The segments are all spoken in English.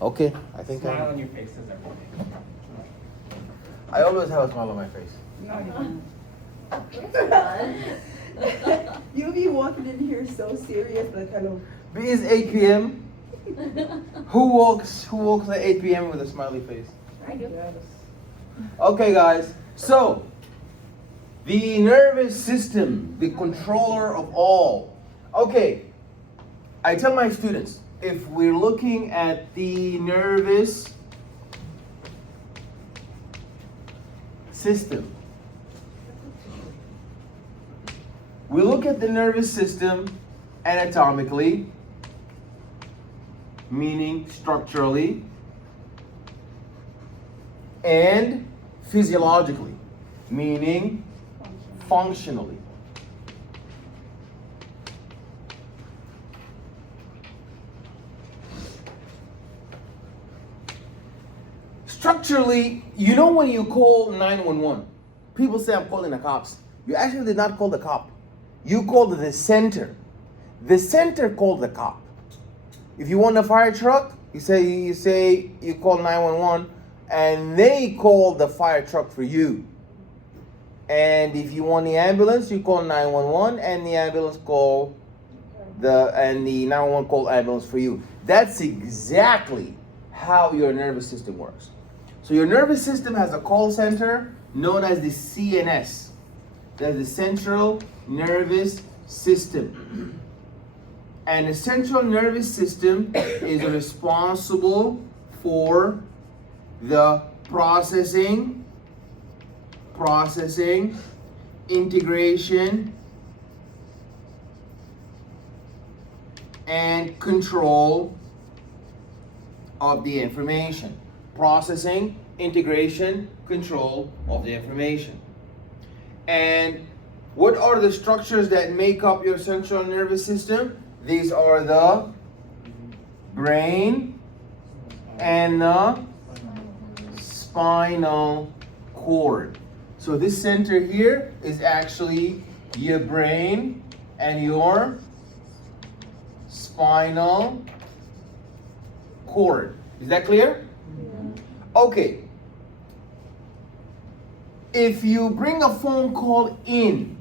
Okay, I think Smile on your face is everything. I always have a smile on my face. You be walking in here so serious, like hello. It's 8 p.m. Who walks at 8 p.m. with a smiley face? I do. Okay, guys. So, the nervous system, the controller of all. Okay, I tell my students, if we're looking at the nervous system, we look at the nervous system anatomically, meaning structurally, and physiologically, meaning functionally. Structurally, you know when you call 911, people say I'm calling the cops. You actually did not call the cop. You called the center. The center called the cop. If you want a fire truck, you call 911 and they call the fire truck for you. And if you want the ambulance, you call 911 and the ambulance call the 911 call ambulance for you. That's exactly how your nervous system works. So your nervous system has a call center known as the CNS. That's the Central Nervous System. And the central nervous system is responsible for the processing, integration, and control of the information. Processing, integration, control of the information. And what are the structures that make up your central nervous system? These are the brain and the spinal cord. So this center here is actually your brain and your spinal cord. Is that clear? Yeah. Okay. If you bring a phone call in,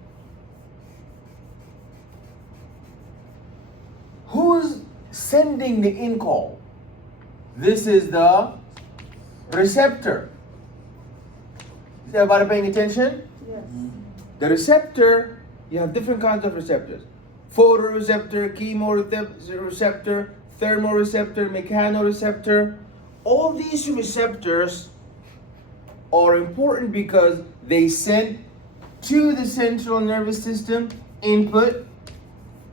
who's sending the in call? This is the receptor. Is everybody paying attention? Yes. The receptor, you have different kinds of receptors. Photoreceptor, chemoreceptor, thermoreceptor, mechanoreceptor. All these receptors are important because they send to the central nervous system input.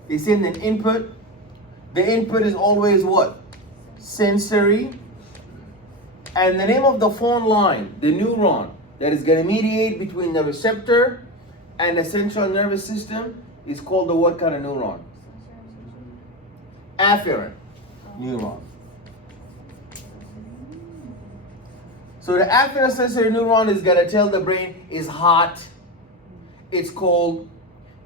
They send an input. The input is always what? Sensory. And the name of the phone line, the neuron that is going to mediate between the receptor and the central nervous system is called the what kind of neuron? Afferent neuron. So the afferent sensory neuron is going to tell the brain is hot, it's cold,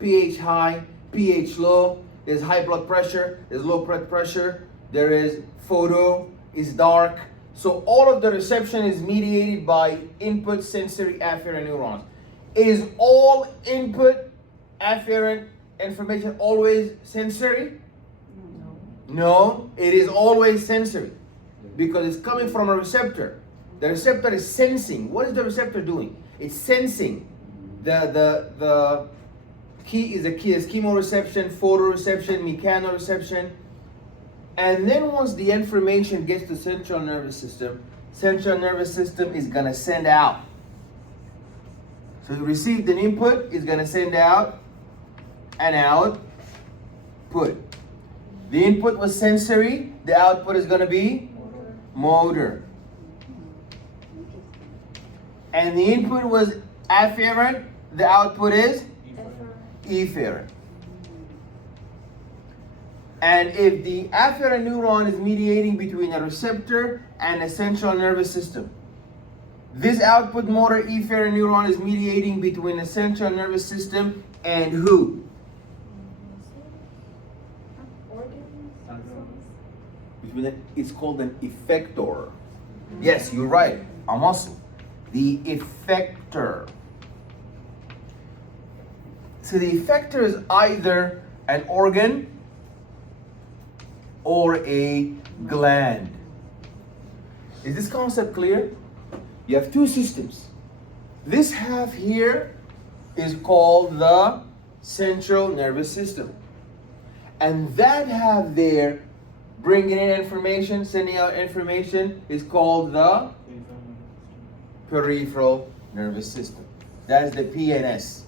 pH high, pH low, there's high blood pressure, there's low blood pressure, there is photo, is dark. So all of the reception is mediated by input sensory afferent neurons. Is all input afferent information always sensory? No, it is always sensory because it's coming from a receptor. The receptor is sensing. What is the receptor doing? It's sensing. The key is chemoreception, photoreception, mechanoreception. And then once the information gets to central nervous system is gonna send out. So you received an input, it's gonna send out an output. The input was sensory, the output is gonna be motor. And the input was afferent, the output is efferent. And if the afferent neuron is mediating between a receptor and a central nervous system, this output motor efferent neuron is mediating between the central nervous system and who? it's called an effector. Yes, you're right, a muscle. The effector. So the effector is either an organ or a gland. Is this concept clear? You have two systems. This half here is called the central nervous system. And that half there, bringing in information, sending out information, is called the peripheral nervous system. That's the PNS.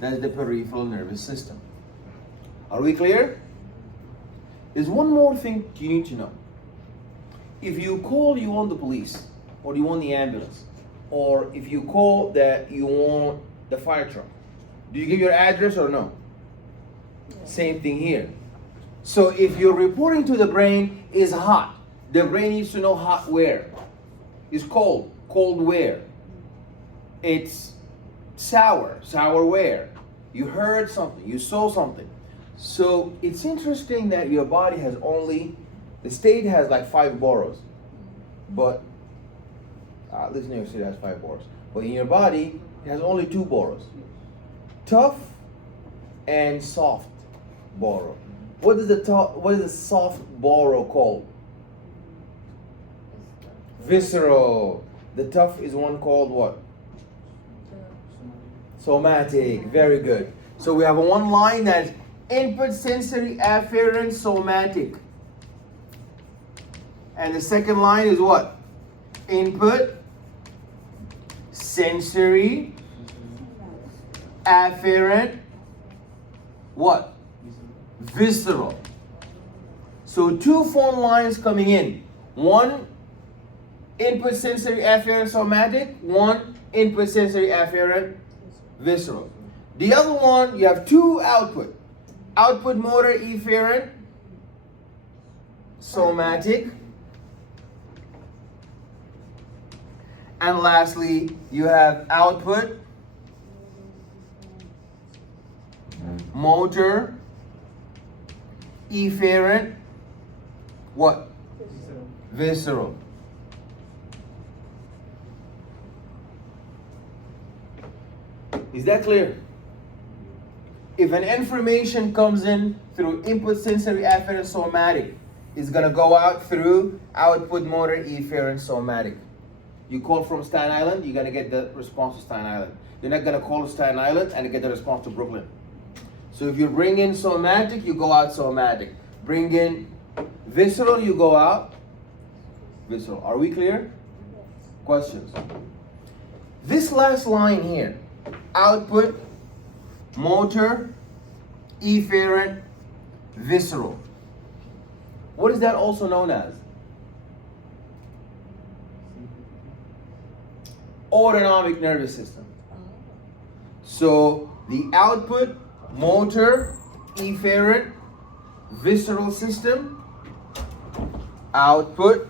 That's the peripheral nervous system. Are we clear? There's one more thing you need to know. If you call, you want the police, or you want the ambulance, or if you call that you want the fire truck, do you give your address or no? Same thing here. So if you're reporting to the brain is hot, the brain needs to know hot where. It's cold, cold where. It's sour, sour where. You heard something, you saw something. So it's interesting that your body has only, the state has like 5 boroughs, but at least New York City has 5 boroughs. But in your body, it has only 2 boroughs. Tough and soft borough. What is the soft borough called? Visceral. The tough is one called what? Somatic. Very good. So we have one line that's input sensory afferent somatic. And the second line is what? Input sensory afferent what? Visceral. So 2 phone lines coming in. One input sensory afferent somatic, one input sensory afferent visceral. The other one, you have 2 output. Output motor efferent somatic. And lastly, you have output motor efferent what? Visceral. Is that clear? If an information comes in through input sensory afferent somatic, it's going to go out through output motor efferent somatic. You call from Staten Island, you're going to get the response to Staten Island. You're not going to call to Staten Island and get the response to Brooklyn. So if you bring in somatic, you go out somatic. Bring in visceral, you go out visceral. Are we clear? Questions? This last line here, output motor efferent visceral. What is that also known as? Autonomic nervous system. So the output motor efferent visceral system, output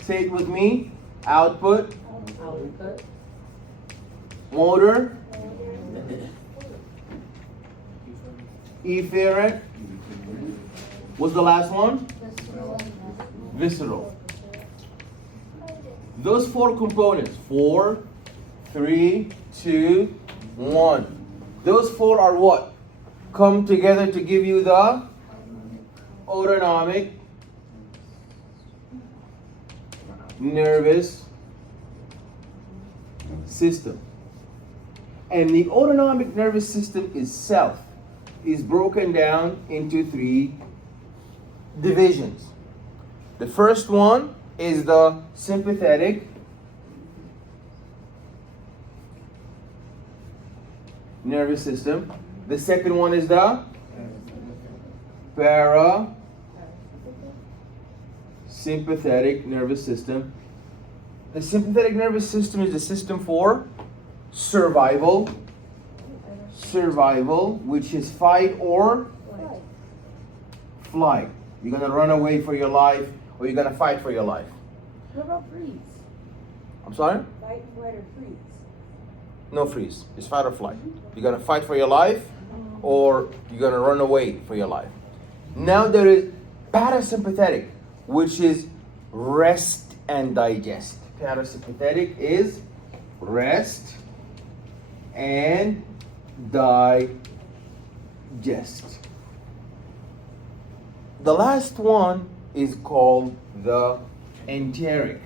say it with me, output motor efferent. What's the last one? Visceral. Those 4 components, 4, 3, 2, 1. Those 4 are what? Come together to give you the autonomic nervous system. And the autonomic nervous system itself is broken down into 3 divisions. The first one is the sympathetic nervous system. The second one is the parasympathetic nervous system. The sympathetic nervous system is the system for survival, which is fight or flight. You're gonna run away for your life, or you're gonna fight for your life. What about freeze? I'm sorry? Fight, flight, or freeze? No freeze. It's fight or flight. You're gonna fight for your life, or you're gonna run away for your life. Now there is parasympathetic, which is rest and digest. Parasympathetic is rest and digest. The last one is called the enteric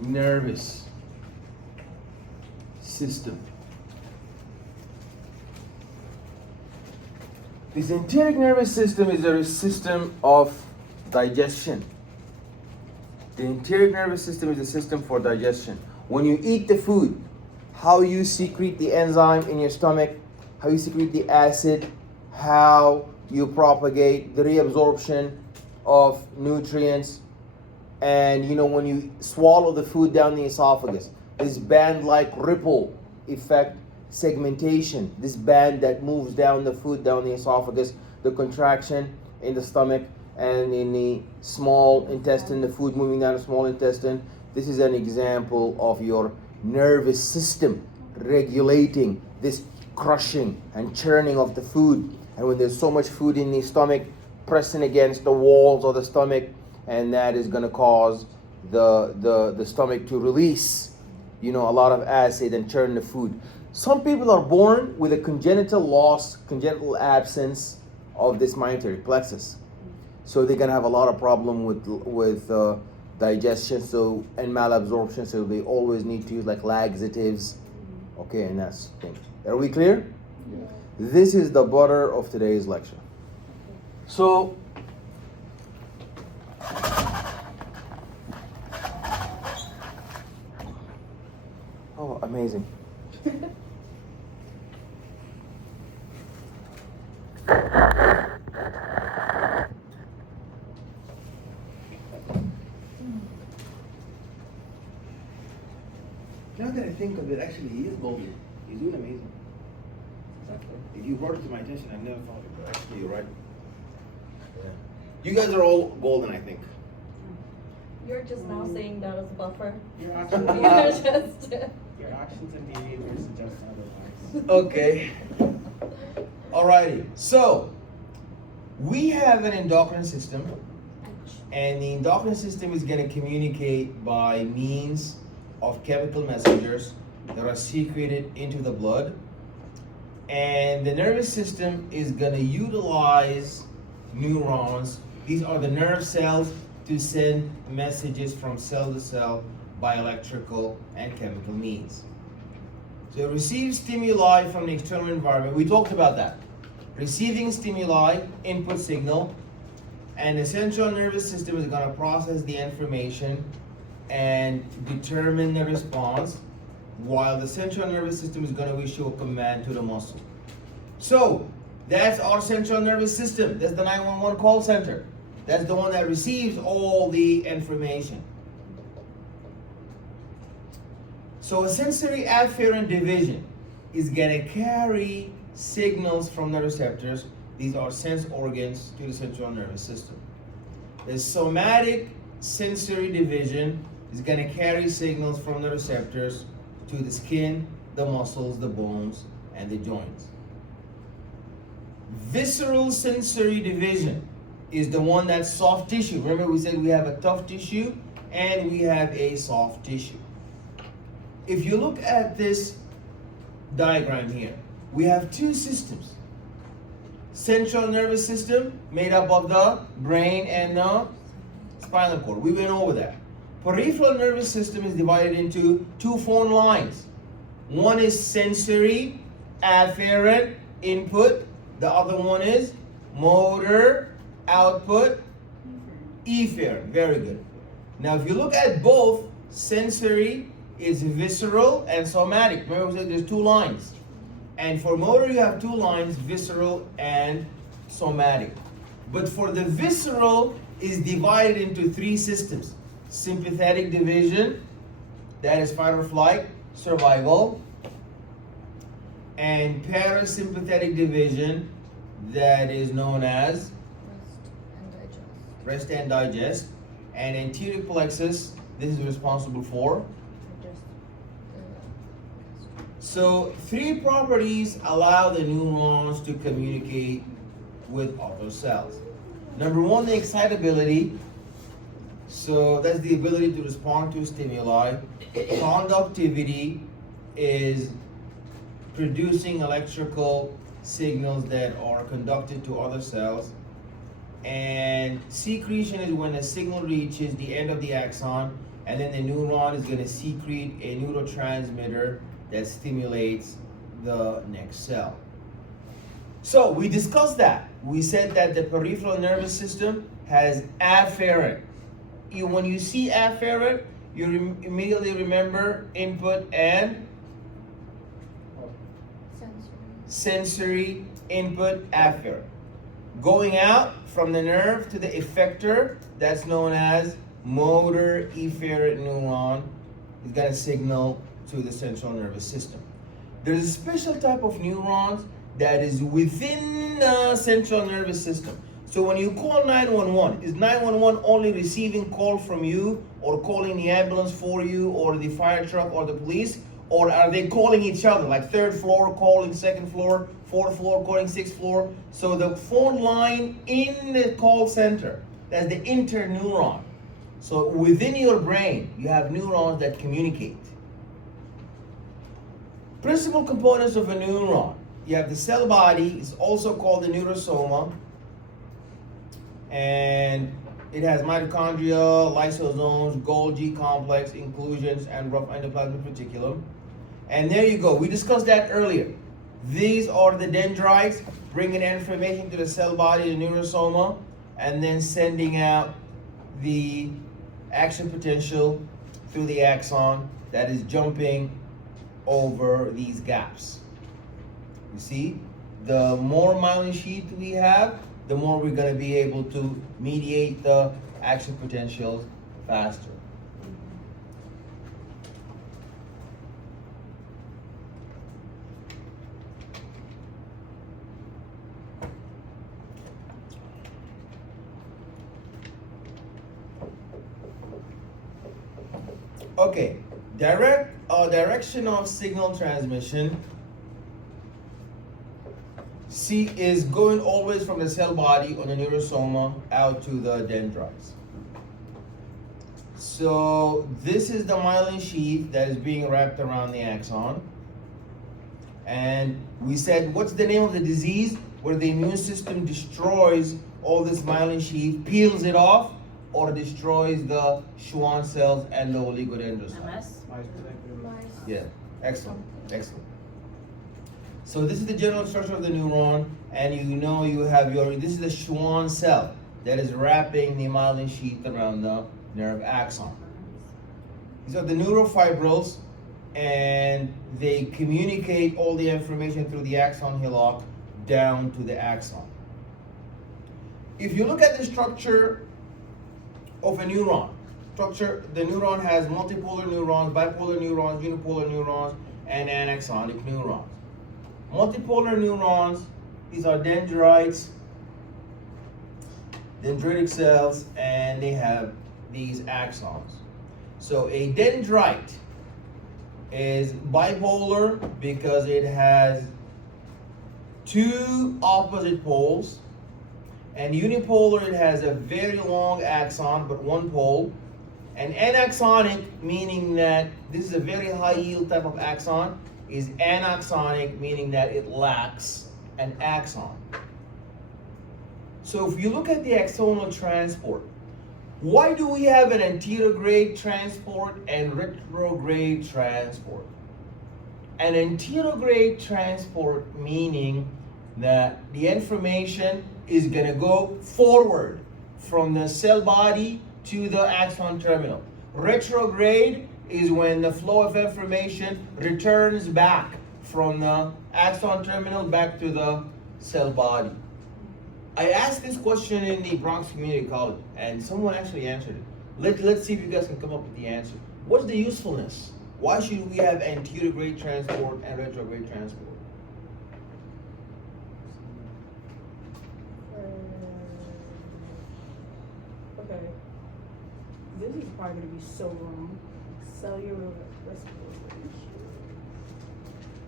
nervous system. This enteric nervous system is a system of digestion. The enteric nervous system is a system for digestion. When you eat the food, how you secrete the enzyme in your stomach, how you secrete the acid, how you propagate the reabsorption of nutrients, and when you swallow the food down the esophagus, this band-like ripple effect, segmentation, this band that moves down the food down the esophagus, the contraction in the stomach and in the small intestine, the food moving down the small intestine. This is an example of your nervous system regulating this crushing and churning of the food. And when there's so much food in the stomach, pressing against the walls of the stomach, and that is going to cause the stomach to release a lot of acid and churn the food. Some people are born with a congenital loss, congenital absence of this mesenteric plexus, so they're going to have a lot of problem with digestion and malabsorption, so they always need to use like laxatives. Okay, and that's the thing. Are we clear? Yeah. This is the butter of today's lecture. So oh, amazing. Now that I think of it, actually, he is golden. He's doing amazing. If you brought it to my attention, I never thought of it, but actually, you're right. Yeah. You guys are all golden, I think. You're just now saying that as a buffer. Your You're actions, just. your actions and behavior suggest otherwise. Okay. Alrighty. So, we have an endocrine system, and the endocrine system is going to communicate by means of chemical messengers that are secreted into the blood. And the nervous system is going to utilize neurons. These are the nerve cells to send messages from cell to cell by electrical and chemical means. So it receives stimuli from the external environment. We talked about that. Receiving stimuli, input signal, and the central nervous system is going to process the information and determine the response, while the central nervous system is going to issue a command to the muscle. So that's our central nervous system. That's the 911 call center. That's the one that receives all the information. So a sensory afferent division is going to carry signals from the receptors. These are sense organs to the central nervous system. The somatic sensory division is going to carry signals from the receptors to the skin, the muscles, the bones, and the joints. Visceral sensory division is the one that's soft tissue. Remember, we said we have a tough tissue and we have a soft tissue. If you look at this diagram here, we have two systems. Central nervous system made up of the brain and the spinal cord. We went over that. Peripheral nervous system is divided into two phone lines. One is sensory afferent input. The other one is motor output efferent. Very good. Now if you look at both, sensory is visceral and somatic. Remember we said there's two lines. And for motor you have two lines, visceral and somatic. But for the visceral is divided into three systems. Sympathetic division, that is fight or flight, survival. And parasympathetic division that is known as Rest and digest. rest and digest. And anterior plexus, this is responsible for. Digest. So 3 properties allow the neurons to communicate with other cells. Number 1, the excitability. So that's the ability to respond to stimuli. Conductivity is producing electrical signals that are conducted to other cells. And secretion is when a signal reaches the end of the axon, and then the neuron is going to secrete a neurotransmitter that stimulates the next cell. So we discussed that. We said that the peripheral nervous system has afferent. When you see afferent, you immediately remember input and sensory input afferent. Going out from the nerve to the effector, that's known as motor efferent neuron, is going to signal to the central nervous system. There's a special type of neurons that is within the central nervous system. So when you call 911, is 911 only receiving call from you, or calling the ambulance for you, or the fire truck, or the police? Or are they calling each other, like 3rd floor calling 2nd floor, 4th floor calling 6th floor? So the phone line in the call center, that's the interneuron. So within your brain, you have neurons that communicate. Principal components of a neuron. You have the cell body, it's also called the neurosoma. And it has mitochondria, lysosomes, Golgi complex, inclusions, and rough endoplasmic reticulum. And there you go. We discussed that earlier. These are the dendrites bringing information to the cell body, the neurosoma, and then sending out the action potential through the axon that is jumping over these gaps. You see, the more myelin sheath we have, the more we're going to be able to mediate the action potentials faster. Okay, direction of signal transmission. C is going always from the cell body on the neurosoma out to the dendrites. So this is the myelin sheath that is being wrapped around the axon. And we said, what's the name of the disease where the immune system destroys all this myelin sheath, peels it off, or destroys the Schwann cells and the oligodendrocytes? MS? Yeah, excellent, excellent. So this is the general structure of the neuron, and you know you have this is the Schwann cell that is wrapping the myelin sheath around the nerve axon. These are the neurofibrils, and they communicate all the information through the axon hillock down to the axon. If you look at the structure of a neuron, the neuron has multipolar neurons, bipolar neurons, unipolar neurons, and anaxonic neurons. Multipolar neurons, these are dendrites, dendritic cells, and they have these axons. So a dendrite is bipolar because it has 2 opposite poles, and unipolar, it has a very long axon but 1 pole, and anaxonic, meaning that this is a very high yield type of axon, is anaxonic, meaning that it lacks an axon. So if you look at the axonal transport, why do we have an anterograde transport and retrograde transport? An anterograde transport meaning that the information is going to go forward from the cell body to the axon terminal. Retrograde is when the flow of information returns back from the axon terminal back to the cell body. I asked this question in the Bronx Community College, and someone actually answered it. Let's see if you guys can come up with the answer. What's the usefulness? Why should we have anterograde transport and retrograde transport? This is probably gonna be so wrong. Cellular respiration.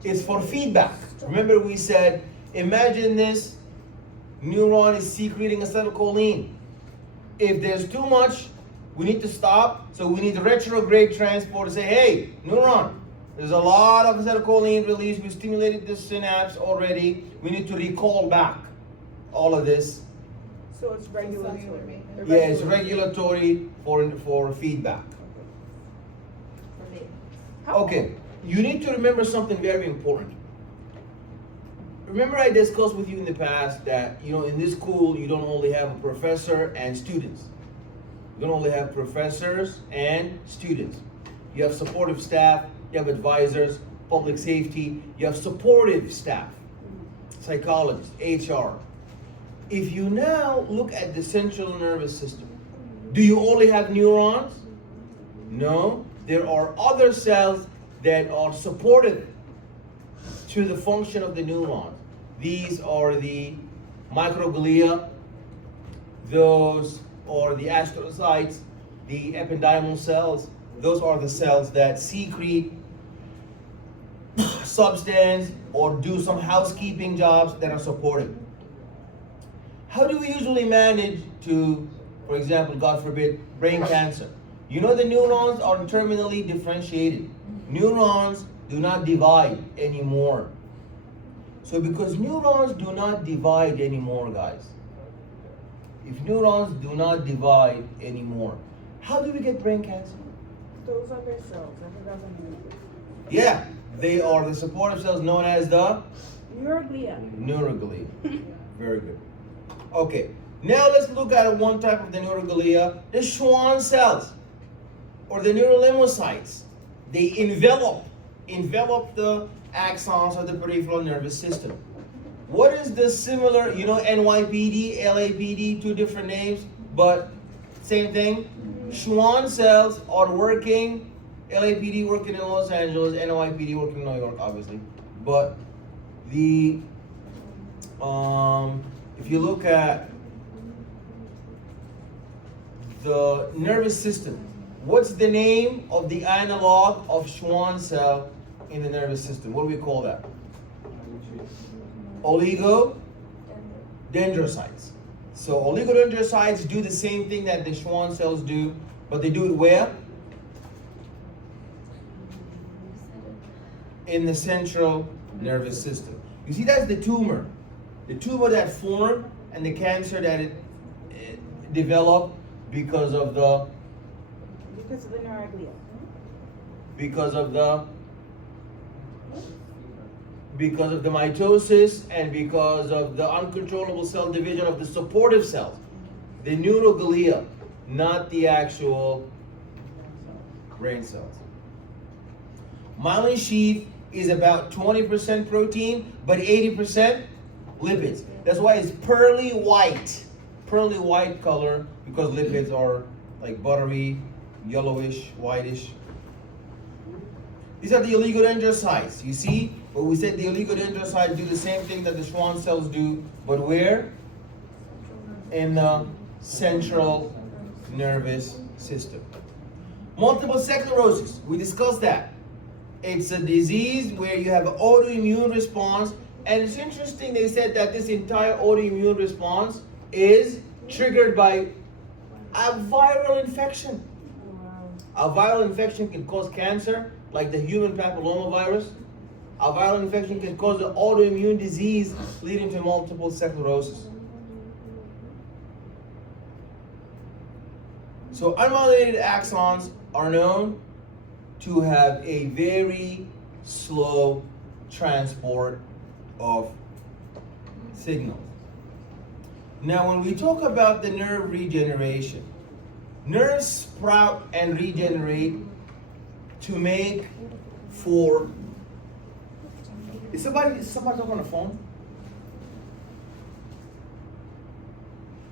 It's for feedback. Remember we said, imagine this neuron is secreting acetylcholine. If there's too much, we need to stop. So we need retrograde transport to say, hey, neuron, there's a lot of acetylcholine released. We stimulated this synapse already. We need to recall back all of this. So it's regulatory. Yeah, it's regulatory for feedback. How- Okay, you need to remember something very important. Remember I discussed with you in the past that, in this school, you don't only have a professor and students. You don't only have professors and students. You have supportive staff, you have advisors, public safety, you have supportive staff, psychologists, HR. If you now look at the central nervous system, do you only have neurons? No, there are other cells that are supportive to the function of the neuron. These are the microglia, those are the astrocytes, the ependymal cells. Those are the cells that secrete substance or do some housekeeping jobs that are supportive. How do we usually manage to, for example, God forbid, brain cancer? The neurons are terminally differentiated. Neurons do not divide anymore. So because neurons do not divide anymore, guys, if neurons do not divide anymore, how do we get brain cancer? Those are their cells. I forgot the name. Yeah, they are the supportive cells known as the Neuroglia. neuroglia. Very good. Okay, now let's look at one type of the neuroglia, the Schwann cells, or the neurolimocytes. They envelop the axons of the peripheral nervous system. What is the similar, NYPD, LAPD, two different names, but same thing? Schwann cells are working, LAPD working in Los Angeles, NYPD working in New York, obviously. But if you look at the nervous system, what's the name of the analog of Schwann cell in the nervous system? What do we call that? Oligodendrocytes. So oligodendrocytes do the same thing that the Schwann cells do, but they do it where? In the central nervous system. You see, that's the tumor. The tumor that formed and the cancer that it developed because of the neuroglia. because of the mitosis and because of the uncontrollable cell division of the supportive cells, the neuroglia, not the actual brain cells. Myelin sheath is about 20% protein, but 80% lipids. That's why it's pearly white color, because lipids are like buttery, yellowish, whitish. These are the oligodendrocytes. You see, but we said the oligodendrocytes do the same thing that the Schwann cells do, but where? In the central nervous system. Multiple sclerosis, we discussed that. It's a disease where you have an autoimmune response, and it's interesting they said that this entire autoimmune response is triggered by a viral infection. A viral infection can cause cancer, like the human papillomavirus. A viral infection can cause an autoimmune disease leading to multiple sclerosis. So unmyelinated axons are known to have a very slow transport of signals. Now, when we talk about the nerve regeneration, nerves sprout and regenerate to make for. Is somebody talking on the phone?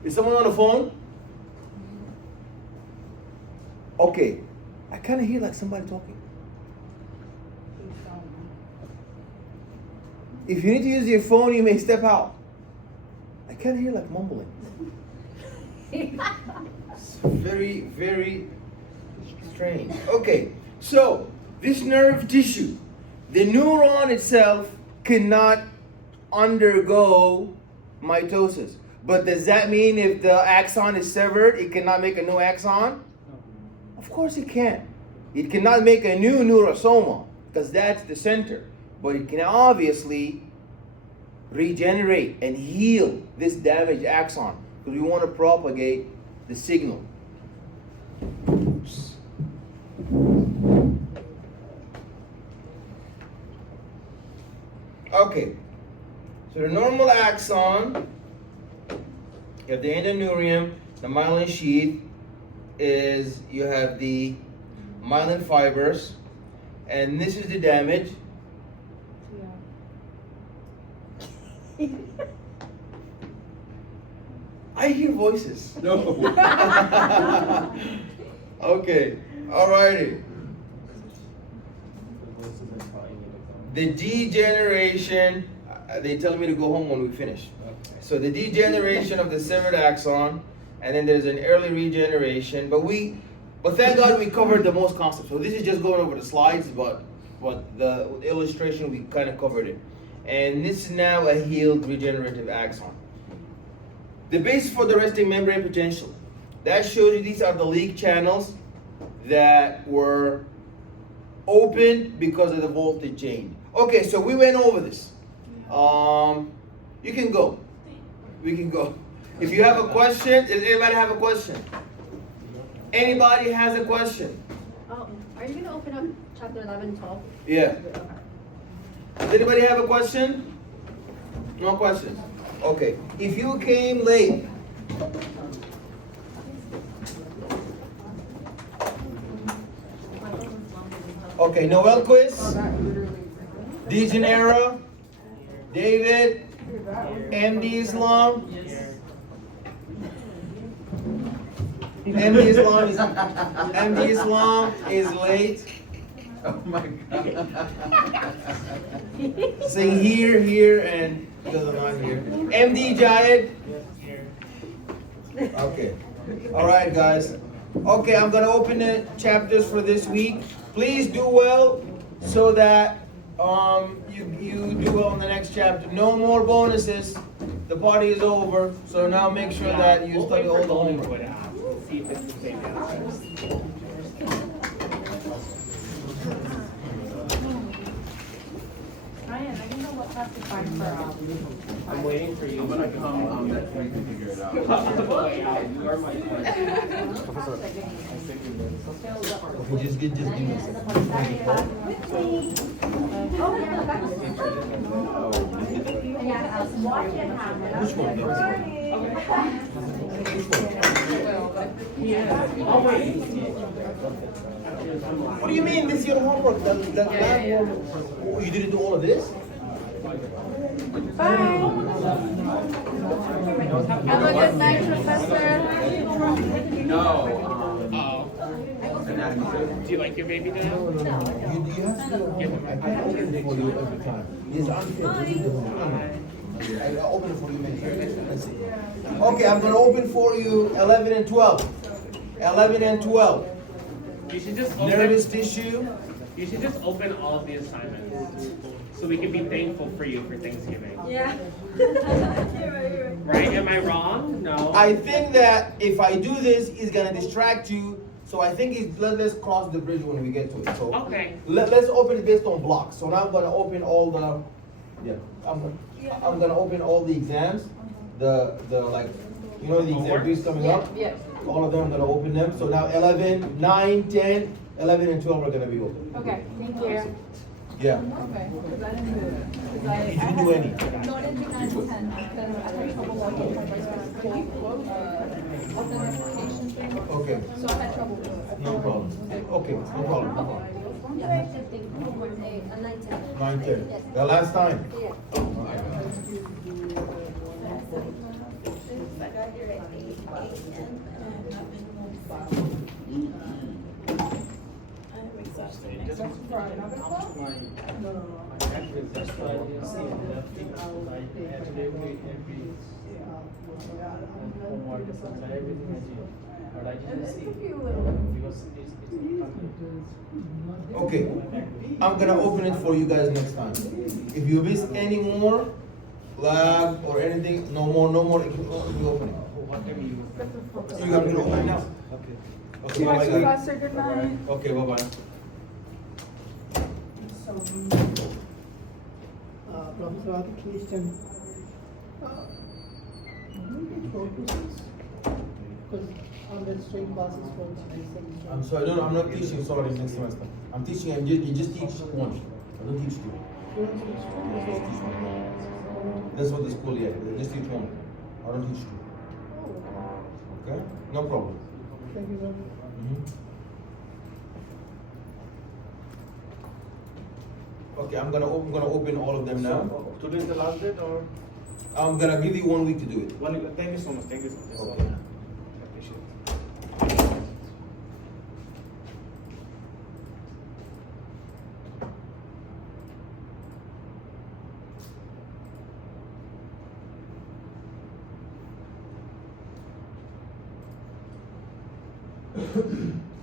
Is someone on the phone? Okay, I kind of hear like somebody talking. If you need to use your phone, you may step out. I kind of hear like mumbling. It's very, very Strange. Okay, so this nerve tissue, the neuron itself cannot undergo mitosis. But does that mean if the axon is severed, it cannot make a new axon? Of course it can. It cannot make a new neurosoma because that's the center. But it can obviously regenerate and heal this damaged axon because we want to propagate the signal. Oops. Okay, so the normal axon, you have the endoneurium, the myelin sheath is, you have the myelin fibers, and this is the damage. I hear voices. No. Okay, alrighty. The degeneration, they tell me to go home when we finish. So the degeneration of the severed axon, and then there's an early regeneration. But thank God we covered the most concepts. So this is just going over the slides, but the illustration we kind of covered it. And this is now a healed regenerative axon. The basis for the resting membrane potential. That shows you these are the leak channels that were opened because of the voltage change. Okay, so we went over this. You can go. We can go. If you have a question, does anybody have a question? Anybody has a question? Are you gonna open up chapter 11 and 12? Yeah. Does anybody have a question? No questions? Okay. If you came late, okay, Noel quiz, DeGenero, David, MD Islam. MD Islam is late. Oh my God. Saying here, and because I'm not here. MD Jayed. Okay. All right, guys. Okay, I'm gonna open the chapters for this week. Please do well so that you do well in the next chapter. No more bonuses. The party is over. So now make sure that you study all the homework. See if it's the same answers. Ryan, I don't know what class to find for I'm waiting for you. I'm gonna come next week and figure it out. You are my friend. Just give me a second. Which one? What do you mean this is your homework? That lab homework. Oh, you didn't do all of this? Bye. Have a good night, Professor. No. Do you like your baby now? You have to do it. I can't open it for you every time. It's unfair. I open it for you many. Let's see. Okay, I'm gonna open for you 11 and 12. 11 and 12. You should just open. Nervous tissue. You should just open all of the assignments so we can be thankful for you for Thanksgiving. Yeah. You're right. Right? Am I wrong? No. I think that if I do this, it's gonna distract you. So I think let's cross the bridge when we get to it. So Okay. let's open it based on blocks. So now I'm gonna open all the, I'm gonna open all the exams, the like, you know, the exam Homeworks? coming up. Yes. All of them, I'm gonna open them. So now 11, 9, 10, 11, and 12 are gonna be open. Okay, thank you. Yeah. Okay, because I didn't do it. 'Cause I You didn't do any. No, I didn't do 9 and 10 because I had trouble logging my of the notification thing. Okay, So I had trouble with it. no problem. Okay, no problem. No problem. Yeah, 9 10. 9, 10. The last time. But I didn't see. took you a little. Because it's Okay, I'm gonna open it for you guys next time. If you miss any more lab or anything, no more opening. what time you? You have to open it now. Okay. Okay, bye guys. Professor, good night. Okay, bye bye. So, Professor Arthur Christian. Because I'm registering classes for next semester. I'm sorry, no, I'm not teaching sorry next semester. I'm teaching and you just teach one. I don't teach two. You don't teach That's what the school, yeah, they just teach one. I don't teach two. Okay? No problem. Thank you very much. Okay, I'm gonna open all of them now. So, today is the last date or? I'm gonna give you 1 week to do it. Thank you so much, thank you so much. Okay. Appreciate it.